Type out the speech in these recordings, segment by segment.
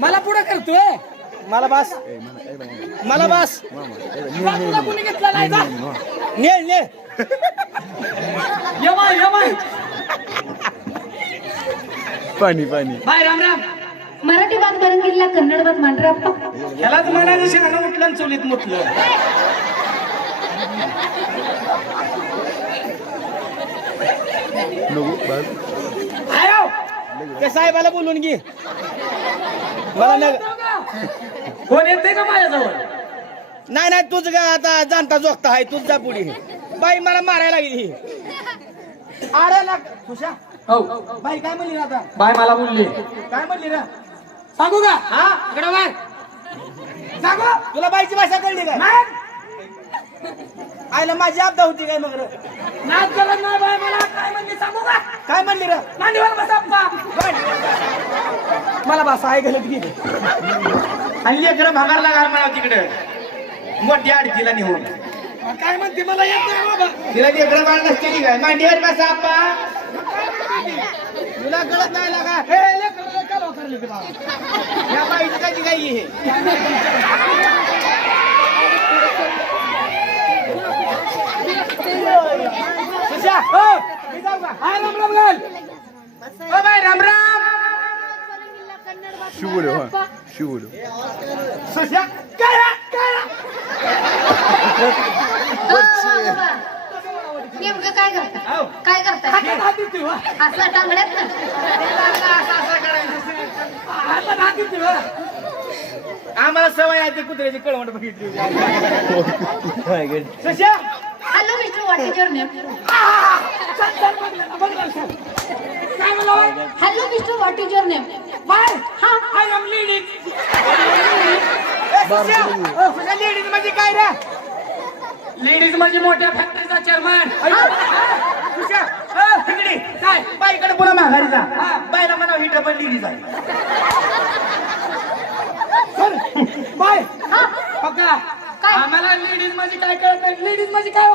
मला पुढे करतोय मला बस मला बस नाही पाणी पाणी बाय राम राम मराठी बात गेलेला कन्नड बात मांडरा त्याला तुम्हाला दिवशी आणून उठलं चोलीत मुतलं बस त्या साहेबाला बोलून घे मला नग कोण येते का माझ्याजवळ नाही नाही तुझं का आता जाणता जोखता आहे तुझ जा पुढे बाई मला मारायला गेली अरे ना खुशा हो बाई काय म्हणली ना आता बाय मला बोलली काय म्हणली ना सांगू का हा इकडे बाहेर सांगू तुला बाईची भाषा कळली का आयला माझी आपदा होती काय मग नाच करत नाही बाय मला काय म्हणली सांगू का काय म्हणली र मांडीवर बसा मला बस आहे घालत आणि लेकरं भागायला लागायला मला तिकडे मोठी अडकीला निघून काय म्हणते मला येत नाही बाबा तिला लेकरं बाळ नसते काय मांडीवर बसा आप्पा तुला कळत नाही लागा हे लेकरं काय उतरले ते बाबा या बाईची काय हे कमलाल ओ भाई राम राम शिवलो हा हो, शिवलो सुशा करा करा नेमकं काय करता काय करता हो. असं टांगड्यात हो. आम्हाला सवय आहे कुत्र्याची कळवण बघितली होती. Hello mister Wateshwar hello mister what is your name bye हा आय एम लेडीज लेडीज म्हणजे काय रे लेडीज म्हणजे मोठ्या फॅक्टरीचा चेअरमन तिकडे काय बाईकडे पुन्हा माघारी जा बायला म्हणा ही पण लिहिली बाय पक्का आम्हाला लेडीज म्हणजे काय कळत नाही लेडीज म्हणजे काय हो?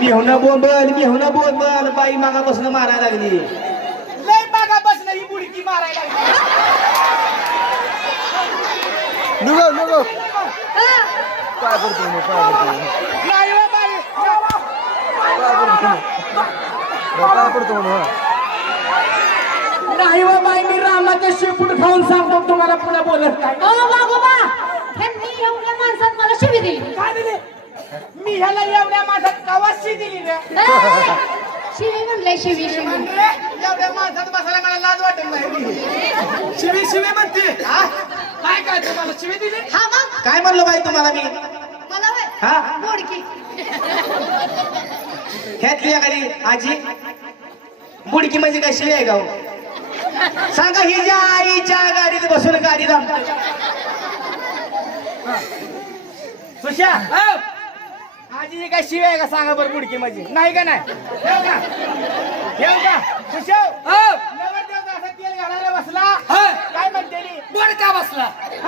मी होणं बोंबल मी होणं बोंबल बाई मागा बसणं मारा लागली लय मागा बसणं ही बुडकी मारायला लागली नुगो नको काय करतो मग काय करतो नाही रे हो बाई काय करतो मग नाही वा हो बाई मी रामाच्या शिपुड खाऊन सांगतो तुम्हाला पुन्हा बोलत काय ओ बाबा हे मी एवढ्या माणसात मला शिवी दिली काय दिली मी ह्याला एवढ्या माझ्या कवाशी दिली रे शिवी म्हणले शिवी शिवी म्हणले एवढ्या माणसात बसायला मला लाज वाटत नाही शिवी शिवी म्हणते काय काय तुम्हाला शिवी दिली हा मग काय म्हणलो बाई तुम्हाला मी मला हा बोडकी एखादी आजी बुडकी म्हणजे काय शिवी आहे गाव हो? सांगा ही ज्या आईच्या गाडीत बसून गाडी दाबते. सुशा हो. आजी काय शिव आहे का सांगा बरं बुडकी माझी नाही का नाही का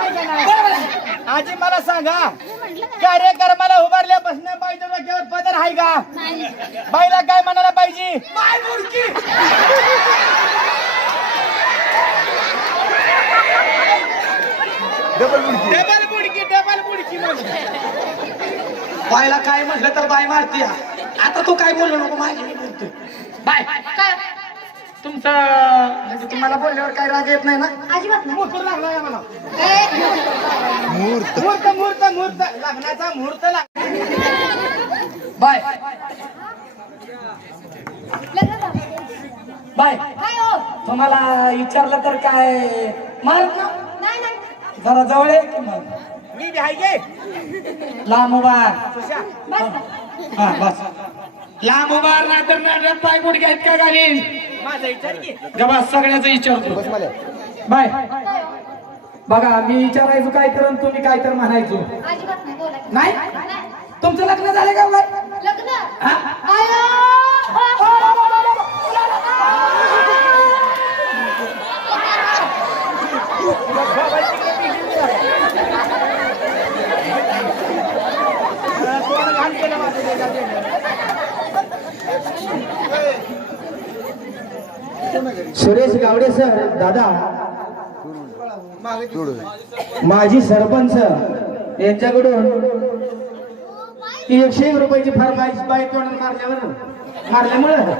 आजी मला सांगा कार्यक्रमाला बसण्या पाहिजे डोक्यावर पदर आहे का बाईला काय म्हणायला पाहिजे डबल बुडकी डबल बुडकी बायला काय म्हटलं तर बाय मारती आता तू काय बोलू नको माझी बोलतो बाय काय तुमचं म्हणजे तुम्हाला बोलल्यावर काय राग येत नाही ना अजिबात नाही मुहूर्त मला मुहूर्त मुहूर्त मुहूर्त मुहूर्त लग्नाचा मुहूर्त लाग बाय बाय हो? तुम्हाला विचारलं तर काय मार नाही जरा जवळ आहे की मग मी बी आहे लांब उभा हा बस लांब उभा नाहीतर नाटक पाय गुडघे आहेत का घालीन जेव्हा सगळ्याचा विचारतो बाय बघा मी विचारायचो काय तर तुम्ही काय तर म्हणायचो नाही तुमचं लग्न झालं का बाय लग्न सुरेश गावडे सर दादा माझी सरपंच यांच्याकडून एकशे रुपयाची फार बाईक बाईक मारल्यावर मारल्यामुळं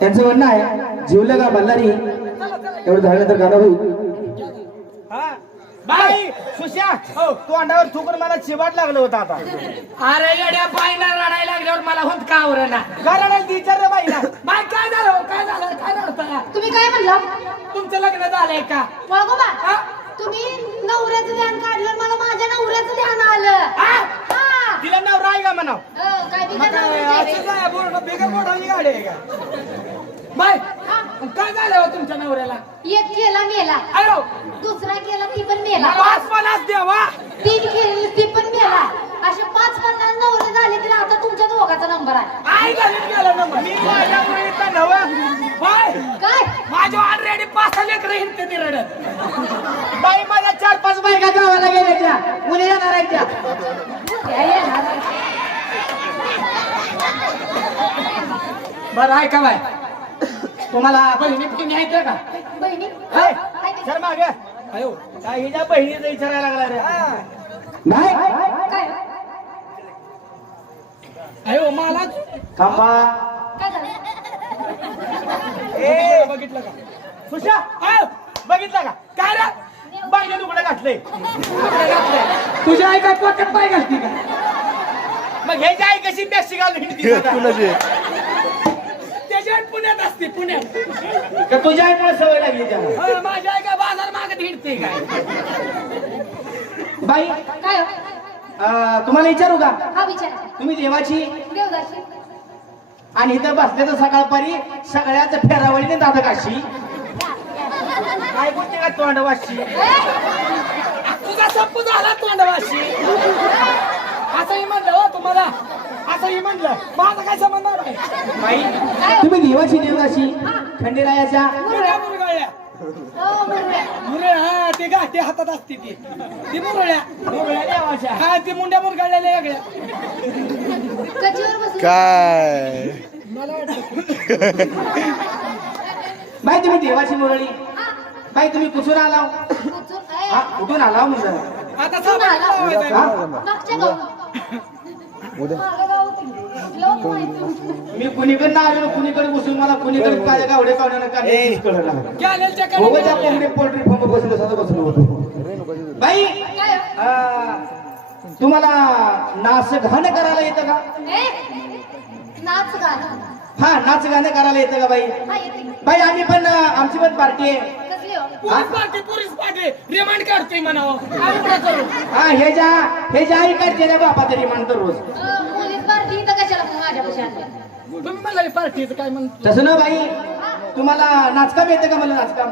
त्यांचं म्हणणं आहे जिवलं का बल्लारी एवढं झालं तर गाणं होईल बाई हो तोंडावर थुकून मला चिबाट लागलं होतं आता अरे येड्या बाईना रडायला लागल्यावर मला होत का ओरडला काय रडायला विचार रे बाईला बाई हो? काय झालं काय झालं काय झालं तुम्ही काय म्हणला तुमचं लग्न झालंय का हो हा? तुम्ही नवऱ्याचं ध्यान काढलं मला माझ्या नवऱ्याचं ध्यान आलं हा? तिला नवरा आहे का म्हणाव हो, काय बी काय नवऱ्याचं गाडी आहे का बाई काय झालं हो तुमच्या नवऱ्याला एक केला मेला अरे दुसरा केला ती पण मेला पाच पन्नास देवा तीन केली ती पण मेला असे पाच पन्नास नवरे झाले तर आता तुमच्या दोघाचा नंबर आहे आई घालून गेला नंबर मी माझ्या मुलीचा नवा बाय काय माझ्या ऑलरेडी पाच लेकर हिंडते ती रडत बाई माझ्या चार पाच बायका गावाला गेल्या त्या मुली येणार आहेत त्या बरं ऐका बाय तुम्हाला बहिणी बहिणी आहेत का बहिणी हाय, काय सर मागे अयो हो, काय हिच्या बहिणीचा विचारायला लागला रे नाही काय अयो हो, मला थांबा काय झालं ए बघितलं का सुशा अयो, बघितलं का काय रे बाईने तुकडे घातले तुकडे घातले तुझ्या आई काय पोचत पाय घालती का मग हे आई कशी बेस्टी घालून हिंडती सदा? असते पुण्यात का तुझ्या काय सवय लागली त्याला काय बाजार माग हिंडते काय बाई काय हो? तुम्हाला विचारू का तुम्ही देवाची आणि इथं बसले तर सकाळपारी सगळ्याच फेरावळीने दादा काशी काय बोलते का तोंडवाशी तुझा संप झाला तोंडवाशी असंही म्हणलं हो तुम्हाला काय तुम्ही देवाची देवाशी खंडेरायाच्या ते हातात असते ती मुरळ्या हा मुंड्या काय तुम्ही देवाची मुरळी बाई तुम्ही कुठून आला कुठून आला म्हणजे आता उद्या मी कुणीकडे ना आलेलो कुणीकडे बसून मला कुणीकडे काय गावडे कावड्यानं काय पोल्ट्री फार्म बसलो सदा बसलो होतो बाई तुम्हाला नाच गाणं करायला येतं का नाच गाणं हा नाच गाणं करायला येतं का बाई बाई आम्ही पण आमची पण पार्टी आहे हो? रिमांड हा हे ज्या हे ज्या आई काढते बापा रिमांड तर रोज तुम्ही म्हणला पार्टीचं काय म्हणतो तसं ना बाई तुम्हाला नाचकाम येते का मला नाचकाम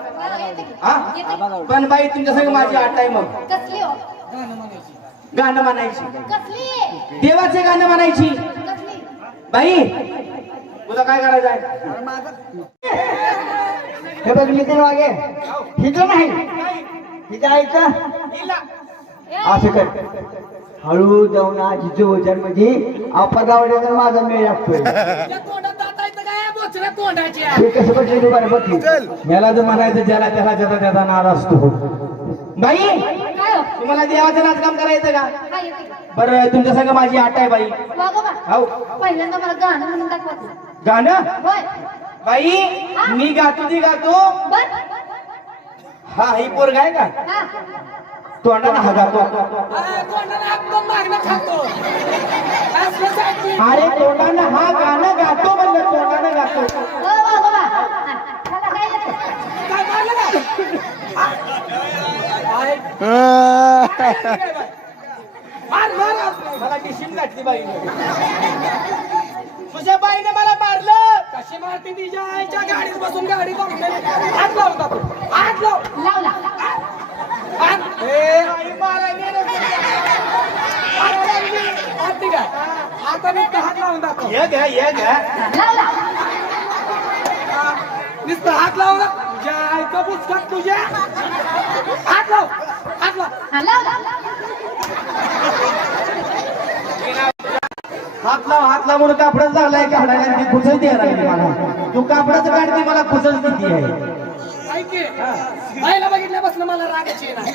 हा पण बाई तुमच्या संग माझी आठ आहे मग कसली हो गाणं म्हणायची देवाचे गाणं म्हणायची बाई तुला काय करायचं आहे हे बघ मी नितीन वागे हिचं नाही हिचं ऐका असं कर हळू जाऊन जो ओझार म्हणजे अपगावड्याचा माझा मेळ लागतोय कसं पटलं तू बरं बघ याला जर म्हणायचं ज्याला त्याला ज्याचा त्याचा नाद असतो बाई हो? तुम्हाला देवाचं काम करायचं का बरं तुमच्या संग माझी आट आहे बाई पहिल्यांदा मला गाणं म्हणून गाणं बाई मी गातो ती गातो हा ही पोरगा आहे का तोंडाला जातो अरे हा गाणं गातो म्हणलं तोंडाला गातो हो, हो, हो, घातली बाई तुझ्या बाईने मला मारलं कशी मारती तिच्या आईच्या गाडीत बसून गाडी आज लाव नुसतं हात लावून दाखव हे घ्या हे घ्या नुसतं हात लाव तुझ्या आईचं पुस्तक तुझ्या हात लाव हात लाव हात लाव हात लाव म्हणून कापडाच लागलाय काढायला ती खुसच द्यायला लागली मला तू कापडाच काढते मला खुसच दिती आहे ऐके बघितल्यापासून मला रागाची नाही